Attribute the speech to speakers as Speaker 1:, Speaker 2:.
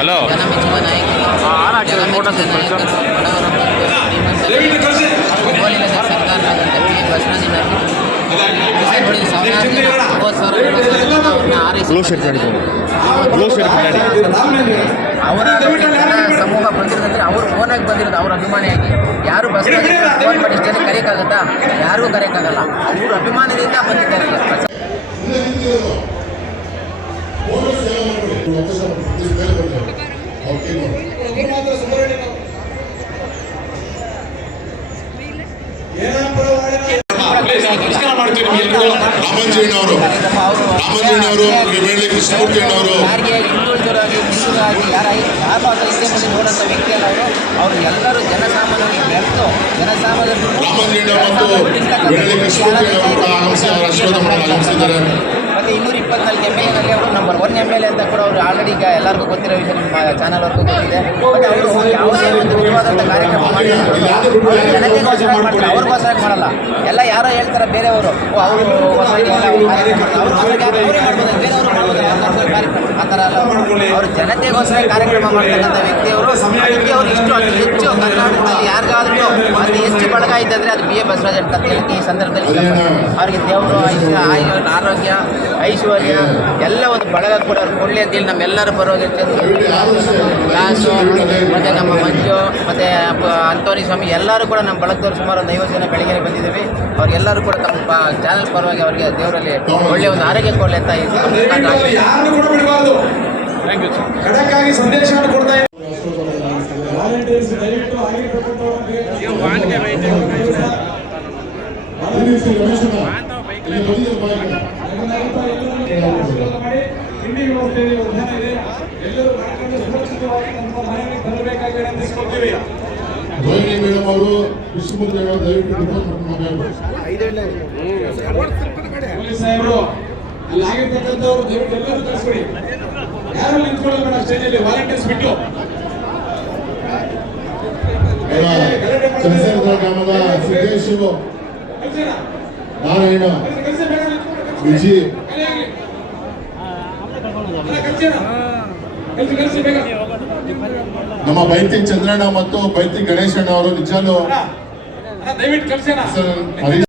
Speaker 1: Hello
Speaker 2: ಸಾವಿರ ಜನ ಅವ್ರನ್ನ ಆರೈಸಿ
Speaker 1: ಬ್ಲೂ ಶರ್ಟ್ ಮಾಡಿ. ಬ್ಲೂ ಶರ್ಟ್ ಮಾಡಿ
Speaker 2: ಅವರ ಸಮೂಹ ಬಂದಿರೋದಂದ್ರೆ ಅವರು ಓನಾಗಿ ಬಂದಿರೋದು ಅವ್ರ ಅಭಿಮಾನಿಯಾಗಿ. ಯಾರು ಬಸ್ ಫೋನ್ ಮಾಡಿ ಇಷ್ಟು ಕರೆಯೋಕ್ಕಾಗತ್ತಾ ಯಾರಿಗೂ ಕರೆಯೋಕ್ಕಾಗಲ್ಲ ಇವರು ಅಭಿಮಾನದಿಂದ ಬಂದಿದ್ದಾರೆ ಬಸ್
Speaker 3: ನಮಸ್ಕಾರ ಮಾಡ್ತೀವಿ ನಿಮ್ಗೆಲ್ರಿಗೂ ರಾಮಂಜಣ್ಣವರು ರಾಮಂಜಣ್ಣವರು ಬೆಳ್ಳಿ ಕೃಷ್ಣಮೂರ್ತಿ ಅಣ್ಣವರು
Speaker 2: ಯಾರಿಗೆ ಹಿಂದುಳಿದವರಾಗಿ ಹಿಂದುಳಾಗಿ ಯಾರಾಗಿ ಯಾರು ಮುಂದೆ ನೋಡೋಂಥ ಅವರು. ಅವರು ಎಲ್ಲರೂ ಜನಸಾಮಾನ್ಯರಿಗೆ ಬೆಳೆದು ಜನಸಾಮಾನ್ಯರು
Speaker 3: ರಾಮಂಜಣ್ಣ ಮತ್ತು ಬೆಳ್ಳಿ ಕೃಷ್ಣಮೂರ್ತಿ ಅವರು ಕೂಡ ಅವರ ಆಶೀರ್ವಾದ ಮಾಡಲು ಆಗಮಿಸಿದ್ದಾರೆ
Speaker 2: ಮತ್ತೆ ಇನ್ನೂರ ಇಪ್ಪತ್ನಾಲ್ಕು ಎಂ ಎಲ್ ಎನಲ್ಲಿ ಅವರು number one M L A ಅಂತ ಕೂಡ ಅವರು ಆಲ್ರೆಡಿ ಈಗ ಎಲ್ಲರಿಗೂ ಗೊತ್ತಿರೋ ವಿಷಯ ನಿಮ್ಮ ಚಾನಲ್ ಅವ್ರಿಗೂ ಗೊತ್ತಿದೆ. ಬಟ್ ಅವರು ಯಾವುದೇ ಒಂದು ವಿಧವಾದಂಥ ಕಾರ್ಯಕ್ರಮ ಮಾಡಿ ಜನತೆಗೋಸ್ಕರ ಮಾಡ್ತಾರೆ ಅವ್ರಿಗೋಸ್ಕರ ಮಾಡಲ್ಲ. ಎಲ್ಲ ಯಾರೋ ಹೇಳ್ತಾರೆ ಬೇರೆಯವರು ಅವರು ಎಲ್ಲ ಆ ಥರ ಅಲ್ಲ ಅವರು ಜನತೆಗೋಸ್ಕರ ಕಾರ್ಯಕ್ರಮ ಮಾಡ್ತಕ್ಕಂಥ ವ್ಯಕ್ತಿಯವರು ಅವರು ಇಷ್ಟು ಹೆಚ್ಚು ಕರ್ನಾಟಕದಲ್ಲಿ ಯಾರಿಗಾದ್ರೂ ಅತಿ ಹೆಚ್ಚು ಬಳಗ ಇದ್ದಂದ್ರೆ ಅದು ಬಿ ಎ ಬಸವರಾಜ್ ಅಂತ ಹೇಳಕ್ಕೆ ಈ ಸಂದರ್ಭದಲ್ಲಿ. ಅವರಿಗೆ ದೇವರು ಆಯುಷ್ಯ ಆಯು ಆರೋಗ್ಯ ಐಶ್ವರ್ಯ ಎಲ್ಲ ಒಂದು ಬಳಗ ಕೂಡ ಅವ್ರು ಕೊಡಲಿ ಅಂತೇಳಿ ನಮ್ಮೆಲ್ಲರೂ ಪರವಾಗಿ ದಾಸು ಮತ್ತು ನಮ್ಮ ಮಂಜು ಮತ್ತು ಅಂತೋನಿ ಸ್ವಾಮಿ ಎಲ್ಲರೂ ಕೂಡ ನಮ್ಮ ಬಳಗದವ್ರು ಸುಮಾರು ಒಂದು ಐವತ್ತು ಜನ ಬೆಳಗ್ಗೆ ಬಂದಿದ್ದೀವಿ. ಅವ್ರಿಗೆಲ್ಲರೂ ಕೂಡ ತಮ್ಮ ಚಾನಲ್ ಪರವಾಗಿ ಅವರಿಗೆ ದೇವರಲ್ಲಿ ಒಳ್ಳೆಯ ಒಂದು ಆರೋಗ್ಯ ಕೊಡಲಿ ಅಂತ ಈ
Speaker 4: ಥ್ಯಾಂಕ್ ಯು ಸಂದೇಶವನ್ನು ಕೊಡ್ತಾ ದಯವಿಟ್ಟು ಮಾಡಿ ತಿಂಡಿ ಇದೆ, ಎಲ್ಲರೂ ಮಾಡ್ಕೊಂಡು ಸುರಕ್ಷಿತವಾಗಿ ನಮ್ಮ ಮನೆಗೆ ವಿನಂತಿಸಿಕೊಳ್ತೀವಿ
Speaker 3: ಮೇಡಮ್ ಅವರು ದಯವಿಟ್ಟು
Speaker 4: ಪೊಲೀಸ್ ಸಾಹೇಬರು ಅಲ್ಲಿ ಆಗಿರ್ತಕ್ಕಂಥವ್ರು ದಯವಿಟ್ಟು ಎಲ್ಲರೂ ಕಳಿಸ್ಬಿಡಿ ಯಾರು ನಿಂತ್ಕೊಳ್ಳೋಣ ಸ್ಟೇಜಲ್ಲಿ ವಾಲಂಟಿಯರ್ಸ್ ಬಿಟ್ಟು.
Speaker 3: ಗ್ರಾಮದ ಸಿದ್ದೇಶ್? ನಾರಾಯಣ. ವಿಜಿ ನಮ್ಮ ಬೈತಿ ಚಂದ್ರಣ್ಣ ಮತ್ತು ಬೈತಿ ಗಣೇಶಣ್ಣ ಅವರು ನಿಜಾಲು